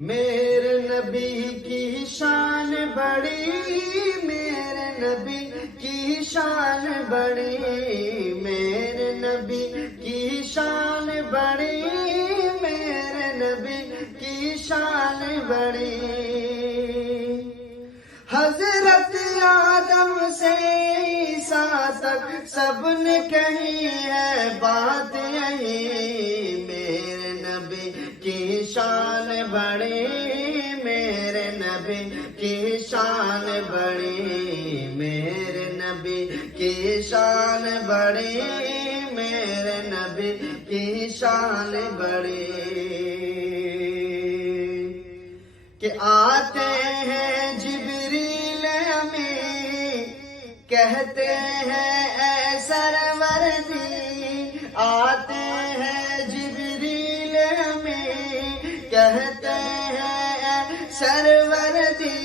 میرے نبی کی شان بڑی، میرے نبی کی شان بڑی، میرے نبی کی شان بڑی، میرے نبی کی شان بڑی۔ حضرت آدم سے عیسیٰ تک سب نے کہی ہے بات یہی، میرے نبی کی شان بڑی، میرے نبی کی شان بڑی، میرے نبی کی شان بڑی، میرے نبی کی شان بڑی۔ کہ آتے ہیں جبریل امین، کہتے ہیں اے سرور دی، آتے ہیں جبریل امین، کہتے ہیں اے سرور دی،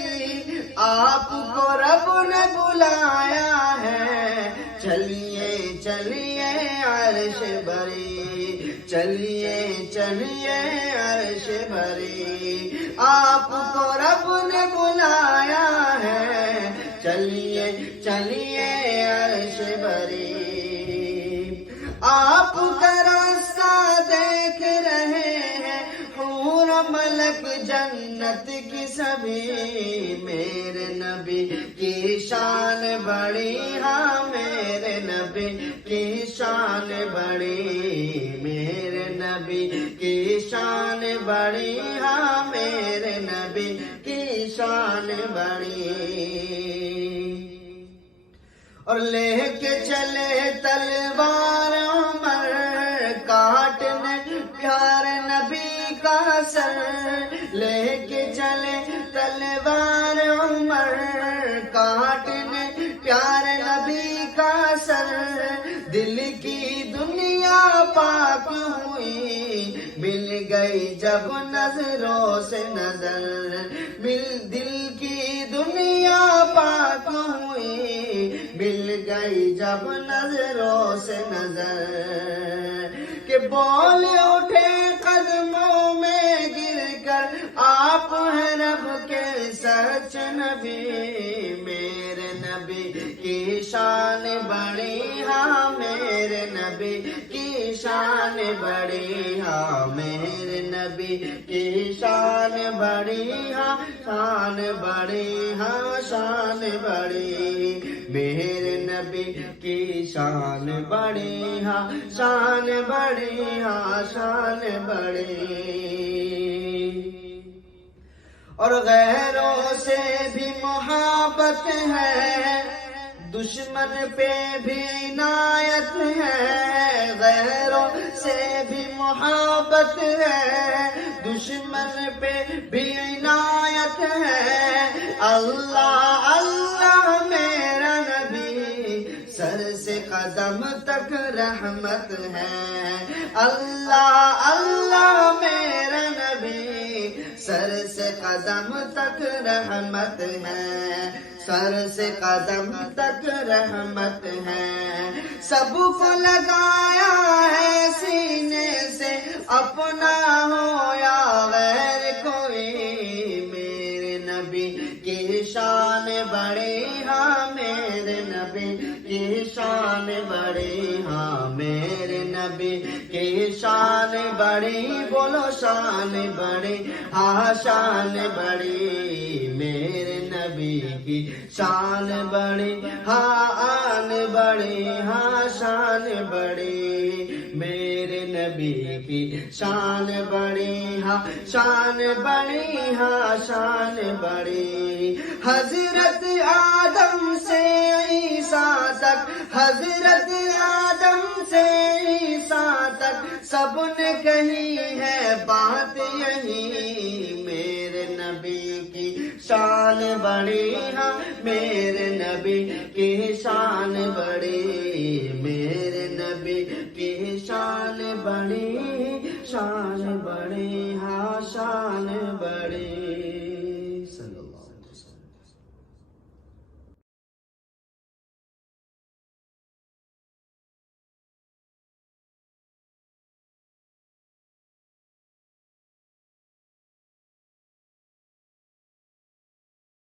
آپ کو رب نے بلایا ہے، چلیے چلیے عرش بری، چلیے چلیے عرش بری، آپ کو رب نے بلایا ہے، چلیے چلیے عرش بری۔ آپ کا راستہ دیکھ رہے ہیں حور و ملک جنت کی سبھی، میرے نبی کی شان بڑی، ہاں میرے نبی کی شان بڑی، میرے نبی کی شان بڑی، ہاں میرے نبی کی شان بڑی۔ اور لے کے چلے تلوار عمر، کاٹنے پیارے نبی کا سر، لے کے چلے تلوار عمر، کاٹنے پیارے نبی کا سر، دل کی دنیا پاک ہوئی، مل گئی جب نظروں سے نظر، دل کی دنیا پاک ہوئی، مل گئی جب نظروں سے نظر، کہ بول اٹھے قدموں میں گر کر، آپ ہیں رب کے سچ نبی، میرے نبی کی شان بڑی، ہاں میرے نبی کی شان بڑی، ہاں میرے نبی کی شان بڑی، ہاں شان بڑی، ہاں شان بڑی، میرے نبی کی شان بڑی، ہاں شان بڑی، ہاں شان بڑی۔ اور غیروں سے بھی محبت ہے، دشمن پہ بھی عنایت ہے، غیروں سے بھی محبت ہے، دشمن پہ بھی عنایت ہے، اللہ اللہ میرا نبی، سر سے قدم تک رحمت ہے، اللہ اللہ میرا نبی، سر سے قدم تک رحمت ہے، سر سے قدم تک رحمت ہے، سب کو لگایا ہے سینے سے، اپنا ہو یا غیر کوئی، میرے نبی کی شان بڑی، ہاں میرے نبی کی شان بڑی، ہاں میرے نبی کی شان بڑی، بولو شان بڑی، ہاں شان بڑی، میرے نبی کی شان بڑی، ہاں آن بڑی، ہاں شان بڑی، میرے نبی کی شان بڑی، ہاں شان بڑی، ہاں شان بڑی۔ حضرت آدم سے عیسیٰ تک، حضرت آدم سے عیسیٰ تک سب نے کہی ہے بات یہی، میرے نبی کی شان بڑی، ہاں میرے نبی کی شان بڑی، میرے نبی کی شان بڑی، شان بڑی، ہاں شان